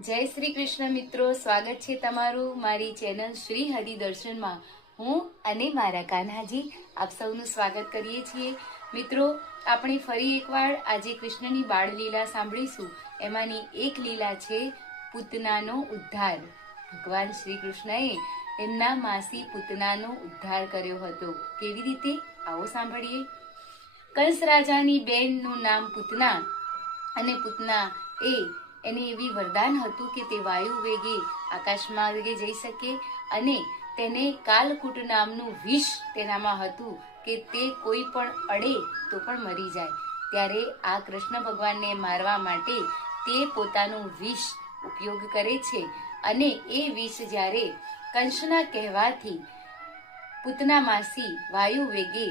જય શ્રી કૃષ્ણ મિત્રો, સ્વાગત છે તમારું મારી ચેનલ શ્રી હરિ દર્શનમાં. હું અને મારા કાન્હાજી આપ સૌનું સ્વાગત કરીએ છીએ. મિત્રો, આપણે ફરી એકવાર આજે કૃષ્ણની બાળ લીલા સાંભળીશું. એમાંની એક લીલા છે પૂતનાનો ઉદ્ધાર. ભગવાન શ્રી કૃષ્ણએ એમના માસી પૂતનાનો ઉદ્ધાર કર્યો હતો. કેવી રીતે? આવો સાંભળીએ. કંસ રાજાની બેનનું નામ પૂતના અને પૂતના એ એને એવી વરદાન હતું કે તે વાયુ વેગે આકાશ માર્ગે જઈ શકે અને તેને કાલકૂટ નામનું વિષ તેનામાં હતું કે તે કોઈ પણ અડે તો પણ મરી જાય. ત્યારે આ કૃષ્ણ ભગવાનને મારવા માટે તે પોતાનું વિષ ઉપયોગ કરે છે અને એ વિષ જ્યારે કંસના કહેવાથી પૂતના માસી વાયુ વેગે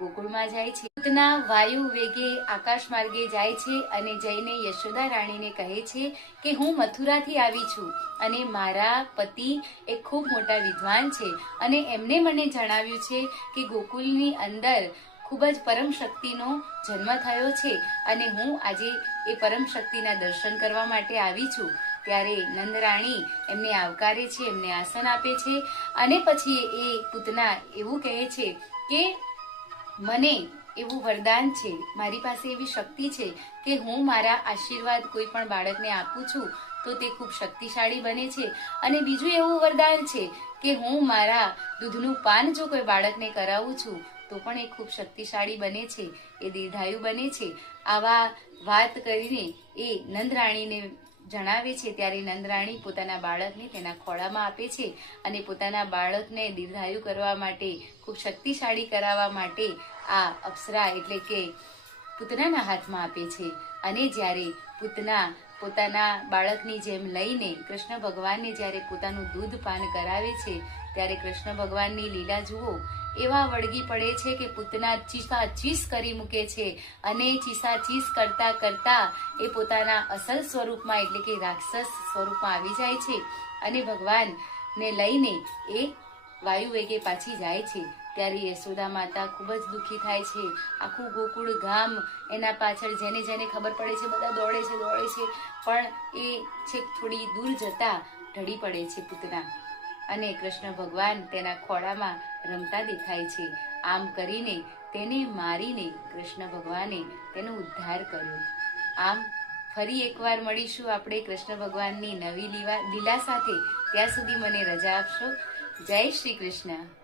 ગોકુળમાં જાય છે. પૂતના વાયુ વેગે આકાશ માર્ગે જાય છે અને જઈને યશોદા રાણીને કહે છે કે હું મથુરાથી આવી છું અને મારા પતિ એ ખૂબ મોટા વિદ્વાન છે અને એમને મને જણાવ્યું છે કે ગોકુલની અંદર ખૂબ જ પરમ શક્તિનો જન્મ થયો છે અને હું આજે એ પરમ શક્તિના દર્શન કરવા માટે આવી છું. ત્યારે નંદરાણી એમને આવકારે છે, એમને આસન આપે છે અને પછી એ પૂતના એવું કહે છે કે મને એવું વરદાન છે, મારી પાસે એવી શક્તિ છે કે હું મારા આશીર્વાદ કોઈ પણ બાળકને આપું છું તો તે ખૂબ શક્તિશાળી બને છે. અને બીજું એવું વરદાન છે કે હું મારા દૂધનું પાન જો કોઈ બાળકને કરાવું છું, તો પણ એ ખૂબ શક્તિશાળી બને છે, એ દીર્ઘાયુ બને છે. આવા વાત કરીને એ નંદરાણીને જણાવે છે ત્યારે નંદરાણી પોતાના બાળકને તેના ખોળામાં આપે છે અને પોતાના બાળકને દીર્ઘાયુ કરવા માટે, ખૂબ શક્તિશાળી કરાવવા માટે આ અપ્સરા એટલે કે પૂતનાના હાથમાં આપે છે. અને જ્યારે પૂતના પોતાના બાળકની જેમ લઈને કૃષ્ણ ભગવાનને જ્યારે પોતાનું દૂધ પાન કરાવે છે, ત્યારે કૃષ્ણ ભગવાનની લીલા જુઓ એવા વળગી પડે છે કે પૂતના ચીસા ચીસ કરી મૂકે છે અને ચીસા ચીસ કરતા કરતા એ પોતાના અસલ સ્વરૂપમાં એટલે કે રાક્ષસ સ્વરૂપમાં આવી જાય છે અને ભગવાનને લઈને એ વાયુ વેગે પાછી જાય છે. ત્યારે યશોદા માતા ખૂબ જ દુઃખી થાય છે. આખું ગોકુળ ગામ એના પાછળ જેને જેને ખબર પડે છે, બધા દોડે છે દોડે છે, પણ એ છેક થોડી દૂર જતા ઢળી પડે છે પૂતના. અને કૃષ્ણ ભગવાન તેના ખોળામાં રમતા દેખાય છે. આમ કરીને તેને મારીને કૃષ્ણ ભગવાને તેનો ઉદ્ધાર કર્યો. આમ ફરી એકવાર મળીશું આપણે કૃષ્ણ ભગવાનની નવી લીલા સાથે. ત્યાં સુધી મને રજા આપશો. જય શ્રી કૃષ્ણ.